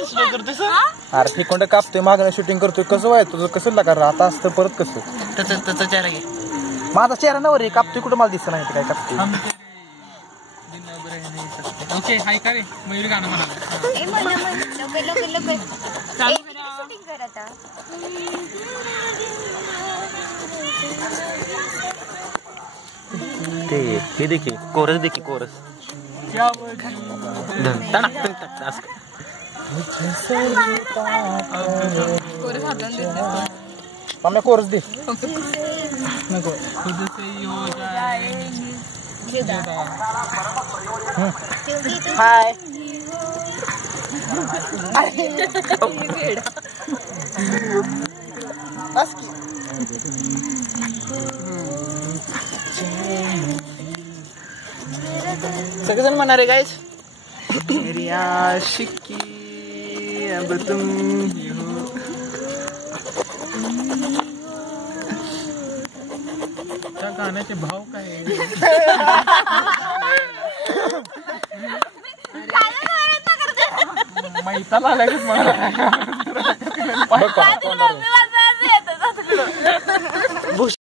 अरे फिकोंड कापतोय मागणं शूटिंग करतोय कसं व्हाय तुझं कसं लागा आता असतं परत कसं त्याचा चेहरा घे माझा चेहरा नवर रे कापतोय कुठं मला दिसत नाही काय कापतोय ओके हाय का रे मयूर गाणं म्हणाला ते हे देखील कोरस देखील कोरस मम्मी कोरस दे नको खुद से ही हो जाए हाय सगळेजण म्हणणार आहे गाईस मेरी आशिकी अब तुम ही हो त्या गाण्याचे भाव काय मैताला आलाय मला